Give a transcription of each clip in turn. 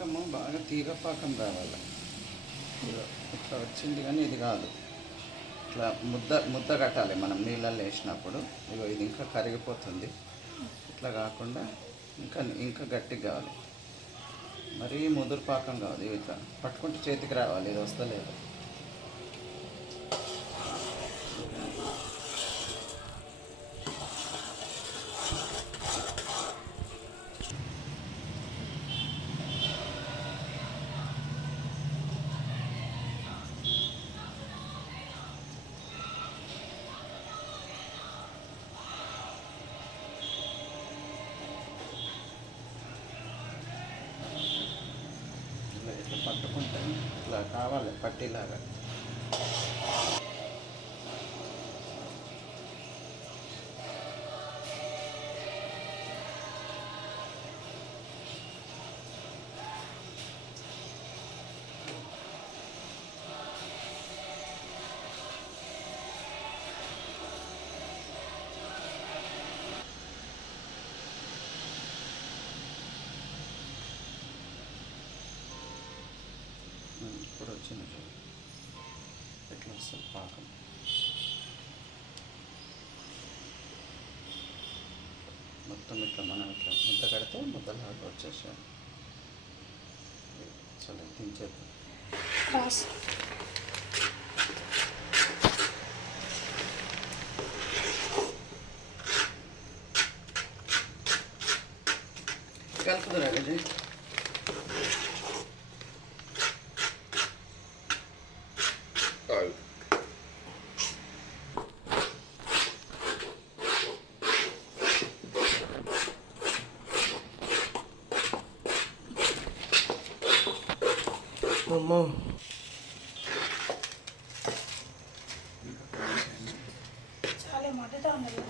పాకము బాగా తీగ పాకం రావాలి. ఇట్లా వచ్చింది కానీ ఇది కాదు. ఇట్లా ముద్ద ముద్ద కట్టాలి మనం నీళ్ళల్లో వేసినప్పుడు. ఇగో ఇది ఇంకా కరిగిపోతుంది. ఇట్లా కాకుండా ఇంకా ఇంకా గట్టిగా కావాలి. మరీ ముదురు పాకం కావాలి. ఇట్లా పట్టుకుంటే చేతికి రావాలి. ఇది వస్తలేదు. ఇట్లా పట్టుకుంటే ఇట్లా కావాలి పట్టీలాగా. ఇప్పుడు వచ్చింది. ఎట్లా వస్తుంది పాకం. మొత్తం ఇట్లా మనం ఇట్లా ముద్ద కడితే ముద్దలాగా వచ్చేసాం. సరే దించేద్దాం. కలుపుతురా విజయ్. అమ్మా చాలా మొదట ఉండదు.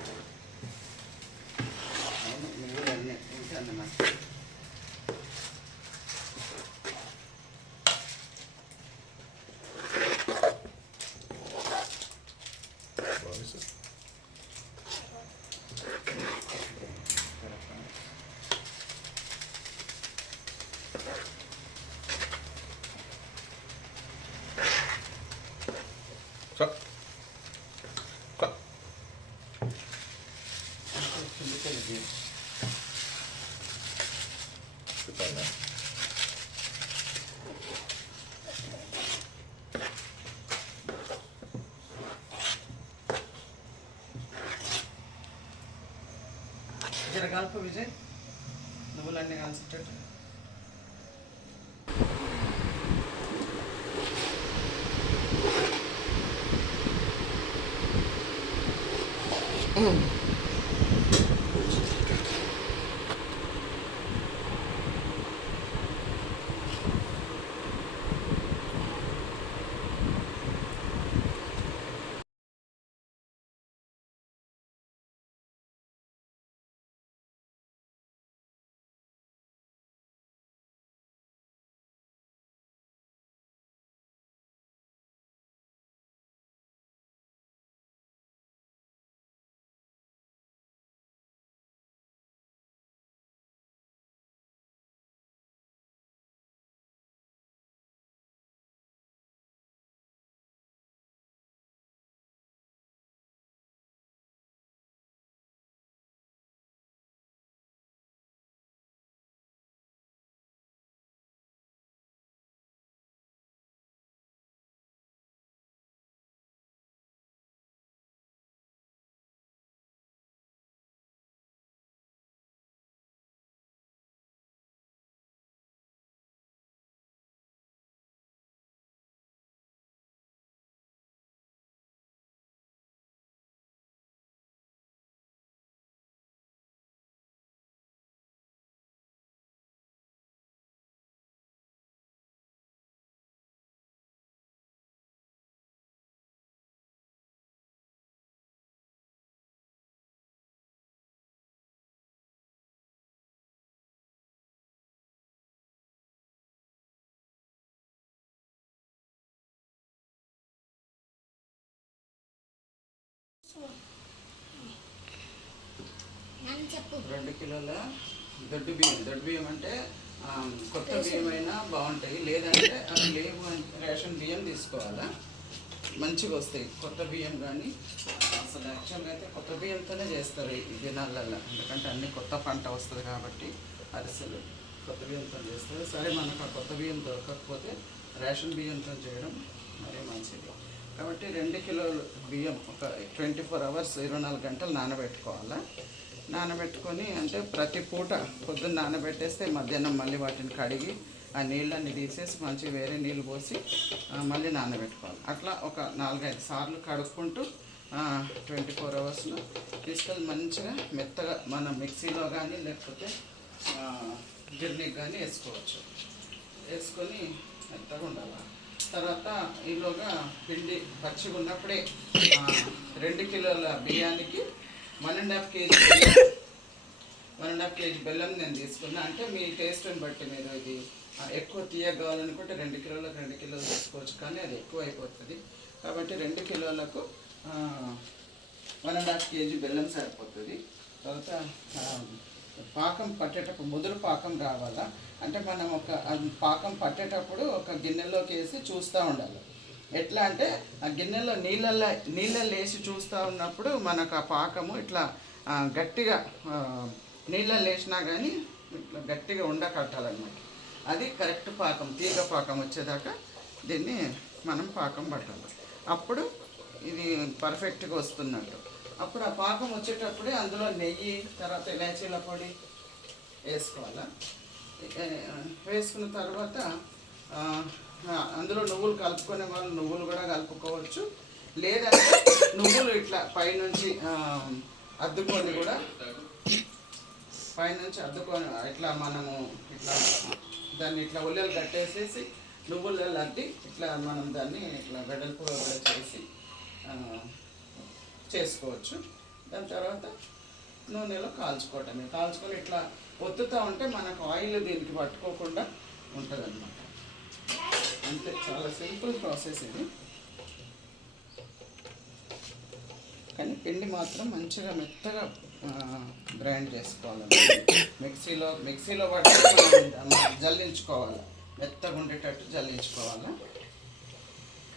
జర కలుపు విజయ్. నువ్వులన్నీ కలిసేటట్టు. చెప్పు. 2 కిలోల దొడ్డు బియ్యం. దొడ్డు బియ్యం అంటే కొత్త బియ్యం అయినా బాగుంటాయి, లేదంటే అవి లేవు అంటే రేషన్ బియ్యం తీసుకోవాలా, మంచిగా వస్తాయి కొత్త బియ్యం. కానీ అసలు యాక్చువల్గా అయితే కొత్త బియ్యంతోనే చేస్తారు ఈ దినాలల్లో, ఎందుకంటే అన్ని కొత్త పంట వస్తుంది కాబట్టి అరిసెలు కొత్త బియ్యంతో చేస్తారు. సరే మనకు ఆ కొత్త బియ్యం దొరకకపోతే రేషన్ బియ్యంతో చేయడం మరీ మంచిది. కాబట్టి 2 కిలోలు బియ్యం ఒక 24 అవర్స్ 24 గంటలు నానబెట్టుకోవాలా. నానబెట్టుకొని అంటే ప్రతి పూట పొద్దున్న నానబెట్టేస్తే మధ్యాహ్నం మళ్ళీ వాటిని కడిగి ఆ నీళ్ళన్నీ తీసేసి మంచి వేరే నీళ్ళు పోసి మళ్ళీ నానబెట్టుకోవాలి. అట్లా ఒక 4-5 సార్లు కడుక్కుంటూ 24 అవర్స్లో తీసుకెళ్ళి మంచిగా మెత్తగా మనం మిక్సీలో కానీ లేకపోతే గిర్నీకి కానీ వేసుకోవచ్చు. వేసుకొని మెత్తగా ఉండాలి. తర్వాత ఈలోగా పిండి పచ్చిగా ఉన్నప్పుడే 2 కిలోల బియ్యానికి 1.5 కేజీ బెల్లం 1.5 కేజీ బెల్లం నేను తీసుకున్నా. అంటే మీ టేస్ట్ని బట్టి మీరు ఇది ఎక్కువ తీయగా కావాలనుకుంటే 2 కిలోలకు 2 కిలోలు తీసుకోవచ్చు, కానీ అది ఎక్కువ అయిపోతుంది. కాబట్టి 2 కిలోలకు 1.5 కేజీ బెల్లం సరిపోతుంది. తర్వాత పాకం పట్టేటప్పుడు ముదురు పాకం రావాలా. అంటే మనం ఒక పాకం పట్టేటప్పుడు ఒక గిన్నెలోకి వేసి చూస్తూ ఉండాలి. ఎట్లా అంటే ఆ గిన్నెలో నీళ్ళల్లో వేసి చూస్తూ ఉన్నప్పుడు మనకు ఆ పాకము ఇట్లా గట్టిగా నీళ్ళల్లో వేసినా కానీ ఇట్లా గట్టిగా ఉండకట్టాలన్నమాట. అది కరెక్ట్ పాకం, తీగ పాకం వచ్చేదాకా దీన్ని మనం పాకం పట్టాలి. అప్పుడు ఇది పర్ఫెక్ట్గా వస్తున్నట్టు. అప్పుడు ఆ పాకం వచ్చేటప్పుడే అందులో నెయ్యి, తర్వాత ఇలాచీల పొడి వేసుకోవాలి. వేసుకున్న తర్వాత అందులో నువ్వులు కలుపుకునే వాళ్ళు నువ్వులు కూడా కలుపుకోవచ్చు, లేదంటే నువ్వులు ఇట్లా పైనుంచి అద్దుకొని కూడా పైనుంచి అద్దుకొని ఇట్లా మనము ఇట్లా దాన్ని ఇట్లా ఉల్లెలు కట్టేసేసి నువ్వులు అద్ది ఇట్లా మనం దాన్ని ఇట్లా వెడల్పుగా కూడా చేసి చేసుకోవచ్చు. దాని తర్వాత నూనెలో కాల్చుకోవటమే. కాల్చుకొని ఇట్లా ఒత్తుతూ ఉంటే మనకు ఆయిల్ దీనికి పట్టుకోకుండా ఉంటుంది అన్నమాట. అంతే, చాలా సింపుల్ ప్రాసెస్ ఇది. కానీ పిండి మాత్రం మంచిగా మెత్తగా గ్రైండ్ చేసుకోవాలన్నమాట. మిక్సీలో పట్టి మనం జల్లించుకోవాలి, మెత్తగా ఉండేటట్టు జల్లించుకోవాలి.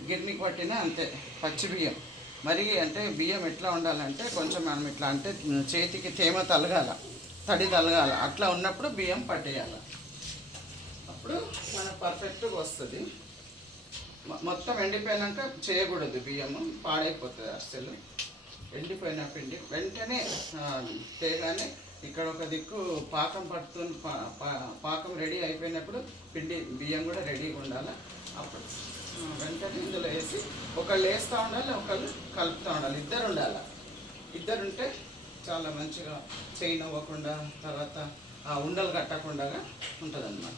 గిర్నీకి పట్టినా అంతే. పచ్చి బియ్యం మరి అంటే బియ్యం ఎట్లా ఉండాలంటే కొంచెం మనం ఇట్లా అంటే చేతికి తేమ తలగాల, తడి తలగాల, అట్లా ఉన్నప్పుడు బియ్యం పట్టేయాలి. అప్పుడు మనకు పర్ఫెక్ట్గా వస్తుంది. మొత్తం ఎండిపోయాక చేయకూడదు, బియ్యము పాడైపోతుంది అసలు. ఎండిపోయిన పిండి వెంటనే తేగానే ఇక్కడ ఒక దిక్కు పాకం పడుతుంది, పాకం రెడీ అయిపోయినప్పుడు బియ్యం కూడా రెడీగా ఉండాలి. అప్పుడు వెంటనే ఇందులో వేసి ఒకళ్ళు వేస్తూ ఉండాలి, ఒకళ్ళు కలుపుతూ ఉండాలి. ఇద్దరు ఉండాలి. ఇద్దరుంటే చాలా మంచిగా చేయి నవ్వకుండా, తర్వాత ఉండలు కట్టకుండా ఉంటుంది అన్నమాట.